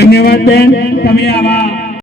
ધન્યવાદ બેન. તમે આવા